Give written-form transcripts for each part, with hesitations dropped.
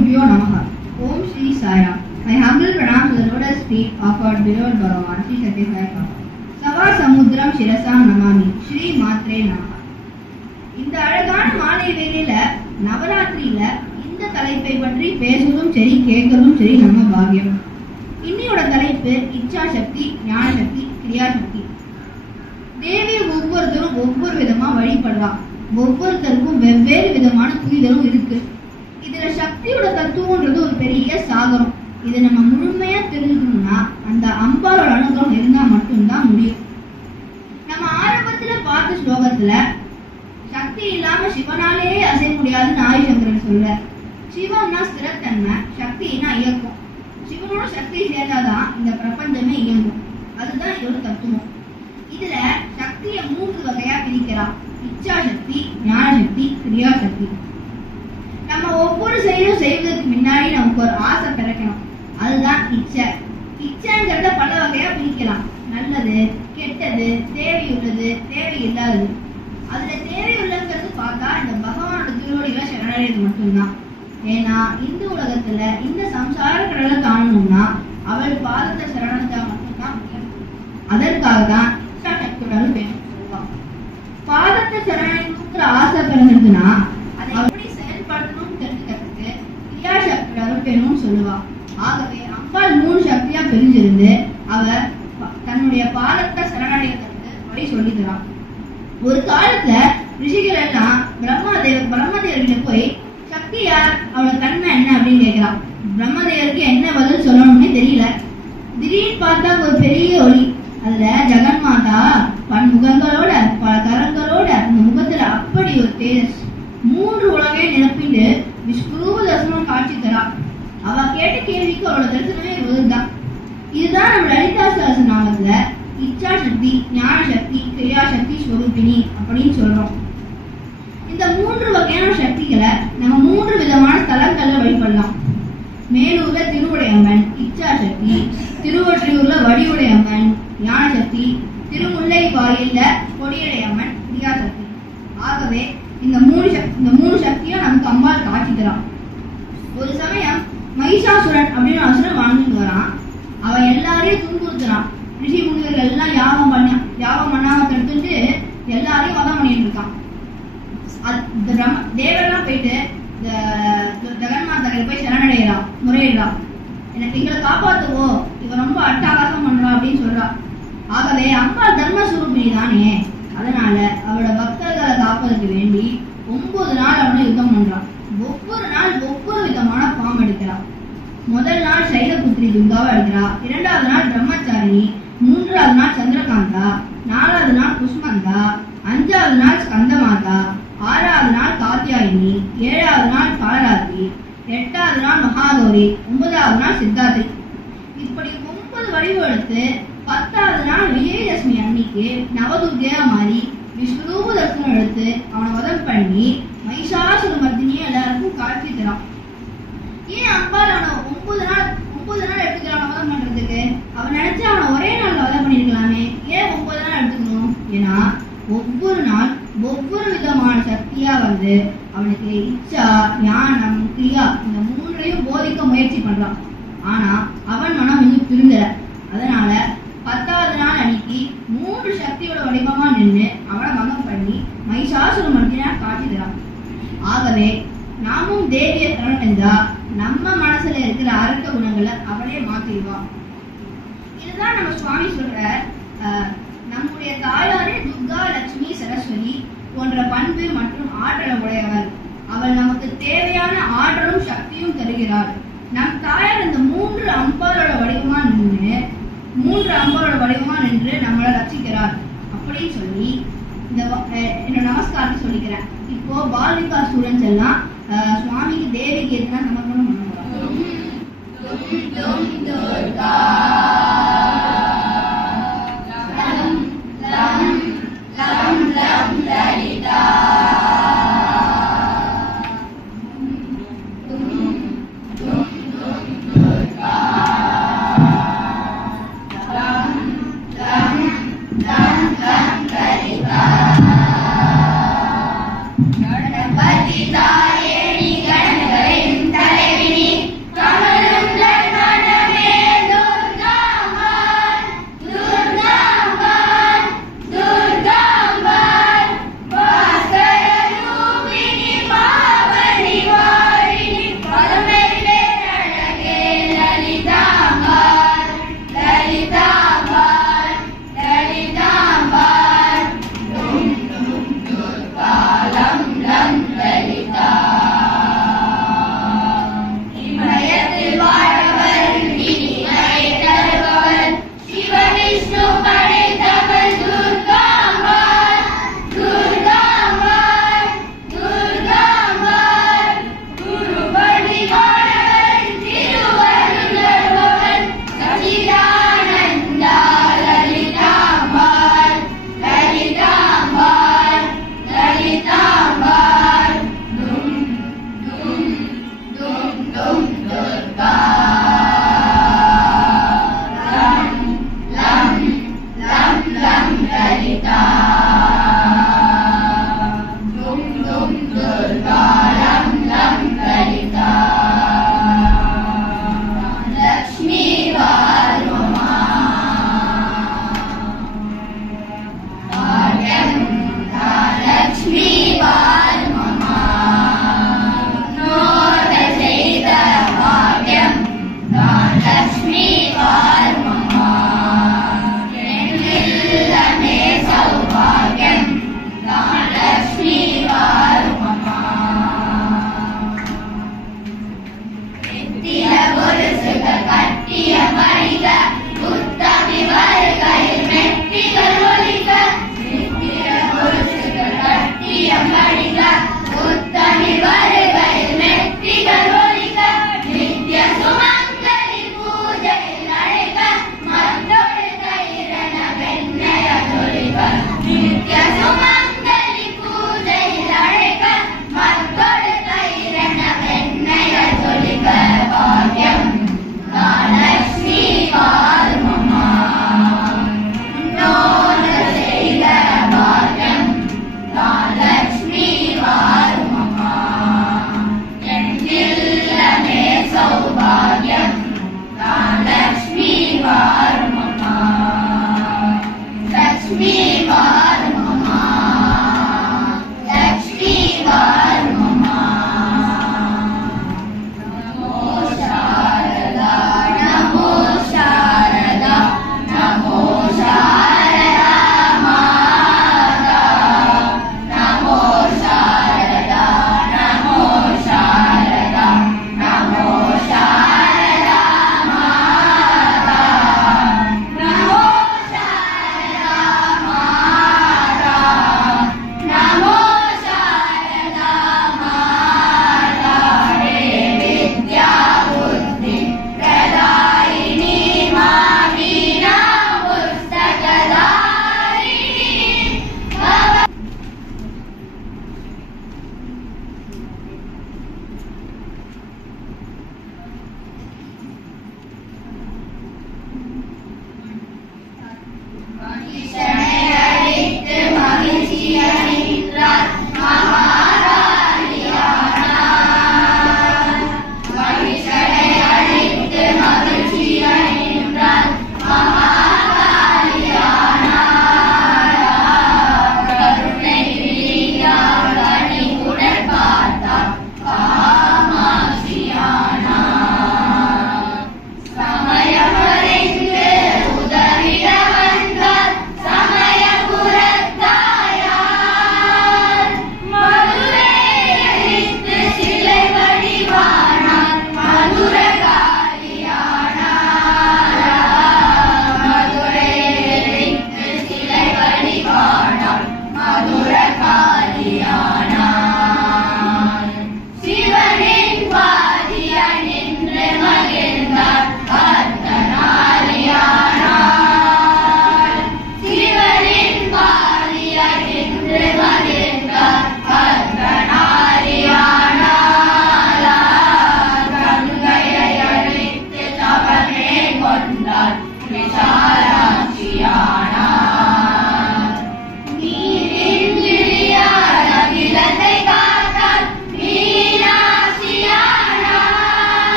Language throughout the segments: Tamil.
Gurubhyo Namaha. Om Shri Sai. My humble pranam to the lotus feet of our beloved Bhagavan, Shri Sathya Sai Baba. Sava Samudram Shirasam Namami, Shri Matre Namaha. இந்த அழகான மாலை வேளையில நவராத்திரியில இந்த தலைப்பை பற்றி பேசுவதும் சரி கேட்கறதும் சரி நம்ம பாக்கியம். இன்னையோட தலைப்பு இச்சா சக்தி, ஞான சக்தி, கிரியா சக்தி. தேவி ஒவ்வொருத்தரும் ஒவ்வொரு விதமா வழிபடுறா. ஒவ்வொருத்தருக்கும் வெவ்வேறு விதமான புரிதலும் இருக்கு. இதுல சக்தியோட தத்துவம்ன்றது ஒரு பெரிய சாகரம். இதை நம்ம முழுமையா தெரிஞ்சுக்கணும்னா அந்த அம்பாலோட அனுகிரகம் இருந்தா மட்டும்தான் முடியும். நம்ம ஆரம்பத்துல பார்த்த ஸ்லோகத்துல சக்தி இல்லாம சிவனாலே அசைய முடியாதுன்னு ஆதிசங்கரன் சொல்ற. சிவன்னா ஸ்திரத்தன்மை, சக்தினா இயக்கம். சிவனோட சக்தி சேர்ந்தாதான் இந்த பிரபஞ்சமே இயங்கும். அதுதான் இதோட தத்துவம். இதுல சக்தியை 3 வகையா பிரிக்கிறான். இச்சா சக்தி, ஞான சக்தி, கிரியா சக்தி. நம்ம ஒவ்வொரு செயலும் செய்வதற்கு முன்னாடி நமக்கு ஒரு ஆசை பிறக்கணும். அதுதான் இச்சை. இச்சைங்கிறத பல வகையா பிரிக்கலாம். நல்லது, கெட்டது, தேவையுள்ளது, தேவையில்லாதது. அதுல தேவையுள்ளங்கிறது பார்த்தா இந்த பகவானோட திருவடிகளை சரணடைறது மட்டும்தான். ஏன்னா இந்த உலகத்துல இந்த சம்சார கடலை காணணும்னா அவள் பாதத்தை சரணடைஞ்சா மட்டும்தான் முடியும். அதற்காக தான் சக்தியுடன் வேணும் சொல்லுவான். பாதத்தை சரணடைங்கிற ஆசை பிறந்ததுன்னா அதை எப்படி செயல்படணும்னு தெரிஞ்சுக்கிறதுக்கு கிரியா சக்தியுடன் வேணும்னு சொல்லுவா. ஆகவே அம்பாள் 3 சக்தியா பிரிஞ்சிருந்து அவ தன்னுடைய பாதத்தை சரணடைகிறதுக்கு வழி சொல்லி தரான். ஒரு காலத்துல ரிஷிகள் எல்லாம் பிரம்மதேவர்கிட்ட போய் சக்தி யார், அவளோட தன்மை என்ன அப்படின்னு கேட்கிறான். பிரம்மதேவருக்கு என்ன பதில் சொல்லணும்னே தெரியல. திடீர்னு பார்த்தா ஒரு பெரிய ஒளி. அதுல ஜெகன்மாதா பன்முகங்களோட பல கரங்களோட அந்த முகத்துல அப்படி ஒரு தேஜஸ் 3 உலகையும் நிரப்பிட்டு விஸ்வரூப தரிசனம் காட்சி தரா. அவ கேட்ட கேள்விக்கு அவளோட தரிசனமே விருதுதான். இதுதான் நம்ம லலிதா சகஸ்ரநாமத்துல இச்சா சக்தி, ஞான சக்தி, கிரியா சக்தி ஸ்வரூபிணி அப்படின்னு சொல்றோம். இந்த 3 வகையான சக்திகளை நம்ம 3 விதமான தலங்கள்ல வழிபடலாம். மேலூர்ல திருவுடையம்மன் இச்சா சக்தி, திருவொற்றியூர்ல வடிவுடையம்மன் ஞான சக்தி, திருமுல்லை வாயில்ல கொடியுடையம்மன் கிரியா சக்தி. ஆகவே இந்த 3 சக்தியும் நமக்கு அம்பாள் காட்சி தரான். ஒரு சமயம் மகிஷாசுரன் அப்படின்னு அசுரன் வாழ்ந்துட்டு வரான். அவன் எல்லாரையும் துன்புறுத்துறான். ரிஷி முனிவர்கள் எல்லாம் யாகம் பண்ணாம தடுத்துட்டு எல்லாரையும் வதம் பண்ணிட்டு இருக்கான். தேவரெல்லாம் போயிட்டு ஜெகன்மாதா போய் சரணடைகிறான், முறையிடுறான். எங்களை காப்பாத்துவோ, இவன் ரொம்ப அட்டகாசம் பண்றான் அப்படின்னு சொல்றா. ஆகவே அம்பாள் தர்மஸ்வரூபிணி தானே, அதனால அவளோட பக்தர்களை காப்பதற்கு வேண்டி 9 நாள் அவனை யுத்தம் பண்றான். ஒவ்வொரு நாள் ஒவ்வொரு விதமான ஃபார்ம் எடுக்கிறான். முதல் நாள் சைலபுத்திரி துர்காவை எடுக்கிறா. 2வது நாள் பிரம்மச்சாரிணி, 3வது நாள் சந்திரகாந்தா, 4வது நாள் குஷ்மந்தா, 5வது நாள் ஸ்கந்தமாதா, 6வது நாள் காத்தியாயினி, 7வது நாள் காலராத்திரி, 8வது நாள் மகாகௌரி, 9வது நாள் சித்தார்த்தி. இப்படி 9 வடிவம் எடுத்து 10வது நாள் விஜயதசமி அன்னைக்கு நவதுர்கையா மாறி விஸ்வரூப தரிசனம் எடுத்து அவனை வதம் பண்ணி மகிஷாசுர மர்தினியை எல்லாருக்கும் காட்சி தரான். ஏன் அம்பாள் அவனை 9 நாள் எடுத்துக்கிறான் வதம் பண்றதுக்கு? அவன் நினைச்சு அவனை ஒரே நாள்ல வதம் பண்ணிருக்கலாமே, ஏன் 9 நாள் எடுத்துக்கணும்? ஏன்னா ஒவ்வொரு நாள் ஒவ்வொரு விதமான சக்தியா வந்து அவனுக்கு இச்சா, ஞானம், கிரியா இந்த 3ஐயும் போதிக்க முயற்சி பண்றான். ஆனா அவன் மனம் இன்னும் திருந்தல. அதனால 10வது நாள் அன்னைக்கு 3 சக்தியோட வடிவமா நின்று அவனை மகம் பண்ணி மகிஷாசுர மர்தினியா காட்சி தரான். ஆகவே நாமும் தேவியை சரணடைந்தா நம்ம மனசுல இருக்கிற அரக்க குணங்களை அவளே மாத்திடுவா. இதுதான் நம்ம சுவாமி சொல்ற நம்முடைய தாயாரே துர்கா, லட்சுமி, சரஸ்வதி போன்ற பண்பு மற்றும் ஆற்றலை உடையவர். அவள் நமக்கு தேவையான ஆற்றலும் சக்தியும் தருகிறாள். நம் தாயார் இந்த 3 அம்பாலோட வடிவமா நின்று நம்மளை ரசிக்கிறார் அப்படின்னு சொல்லி என்னோட நமஸ்காரத்தை சொல்லிக்கிறேன். இப்போ பாலிகா ஸ்டூடெண்ட்ஸ் எல்லாம் சுவாமிக்கு தேவிக்கு எதுனா சமர்ப்பணம் பண்ண गणपति ताये गणगणेन तलेविनी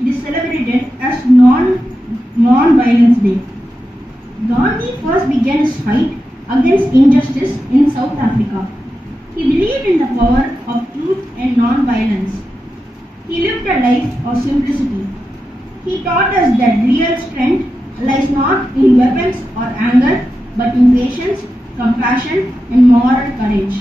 it is celebrated as Non-Violence Day. Gandhi first began his fight against injustice in South Africa. He believed in the power of truth and non-violence. He lived a life of simplicity. He taught us that real strength lies not in weapons or anger, but in patience, compassion, and moral courage.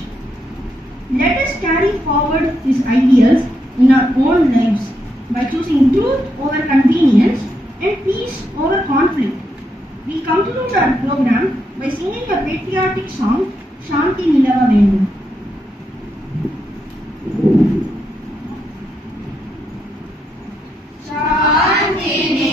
Let us carry forward his ideals in our own lives by choosing truth over convenience and peace over conflict. We conclude our program by singing a patriotic song, Shanti Nilava Vendum. Shanti